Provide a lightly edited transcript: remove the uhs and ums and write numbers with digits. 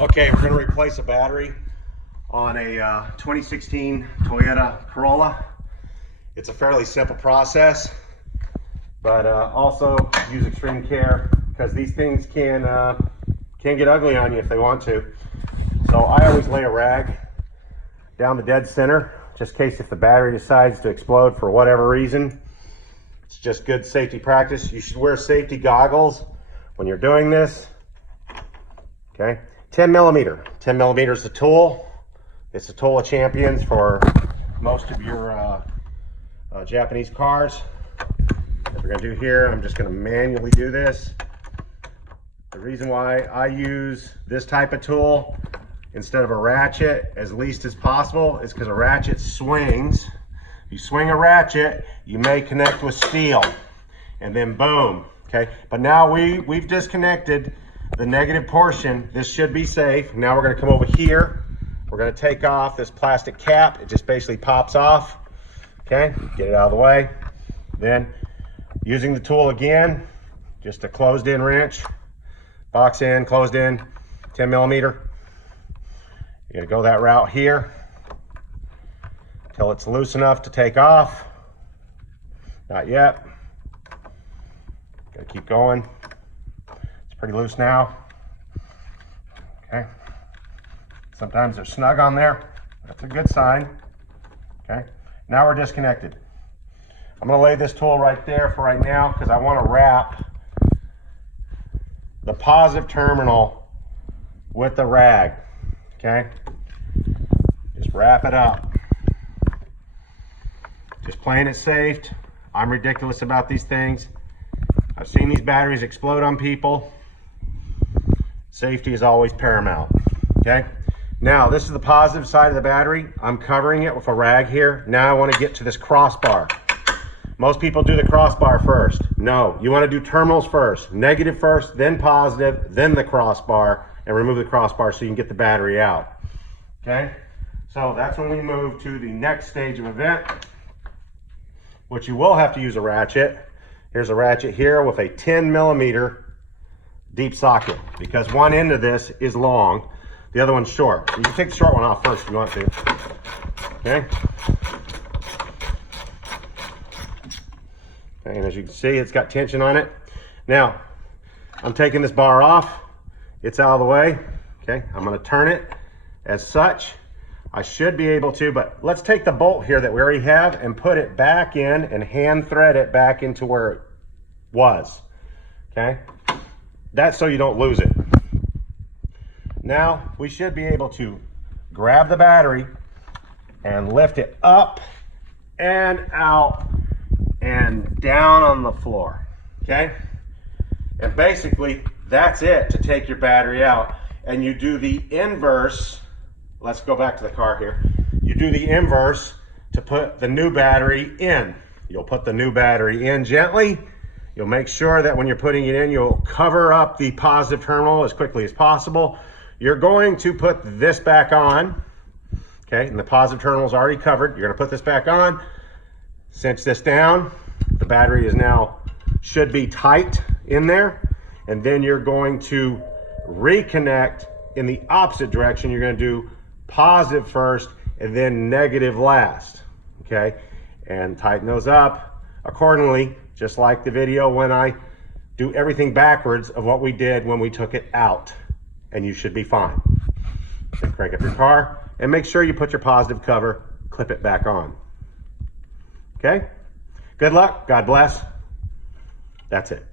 Okay, we're going to replace a battery on a 2016 Toyota Corolla. It's a fairly simple process, but also use extreme care because these things can get ugly on you if they want to. So I always lay a rag down the dead center, just in case if the battery decides to explode for whatever reason. It's just good safety practice. You should wear safety goggles when you're doing this. Okay, 10 millimeter. 10 millimeter is the tool. It's a tool of champions for most of your Japanese cars. What we're gonna do here, I'm just gonna manually do this. The reason why I use this type of tool instead of a ratchet as least as possible is because a ratchet swings. If you swing a ratchet, you may connect with steel and then boom, okay? But now we've disconnected the negative portion. This should be safe. Now we're gonna come over here. We're gonna take off this plastic cap. It just basically pops off, okay? Get it out of the way. Then using the tool again, just a closed in wrench, box in, closed in, 10 millimeter. You're gonna go that route here till it's loose enough to take off. Not yet. Gotta keep going. It's pretty loose now. Okay. Sometimes they're snug on there. That's a good sign. Okay. Now we're disconnected. I'm gonna lay this tool right there for right now because I want to wrap the positive terminal with the rag. Okay. Just wrap it up. Just playing it safe. I'm ridiculous about these things. I've seen these batteries explode on people. Safety is always paramount. Okay. Now this is the positive side of the battery. I'm covering it with a rag here. Now I want to get to this crossbar. Most people do the crossbar first. No, you want to do terminals first. Negative first, then positive, then the crossbar, and remove the crossbar so you can get the battery out. Okay, so that's when we move to the next stage of event, which you will have to use a ratchet. Here's a ratchet here with a 10 millimeter deep socket because one end of this is long, the other one's short. So you can take the short one off first if you want to. Okay. And as you can see, it's got tension on it. Now, I'm taking this bar off. It's out of the way. Okay, I'm gonna turn it as such. I should be able to, but let's take the bolt here that we already have and put it back in and hand thread it back into where it was. Okay, that's so you don't lose it. Now, we should be able to grab the battery and lift it up and out and down on the floor, okay? And basically, that's it to take your battery out. And you do the inverse. Let's go back to the car here. You do the inverse to put the new battery in. You'll put the new battery in gently. You'll make sure that when you're putting it in, you'll cover up the positive terminal as quickly as possible. You're going to put this back on, okay? And the positive terminal is already covered. You're gonna put this back on, cinch this down. The battery is now, should be tight in there. And then you're going to reconnect in the opposite direction. You're gonna do positive first and then negative last, okay? And tighten those up accordingly, just like the video when I do everything backwards of what we did when we took it out, and you should be fine. Then crank up your car and make sure you put your positive cover, clip it back on. Okay? Good luck, God bless. That's it.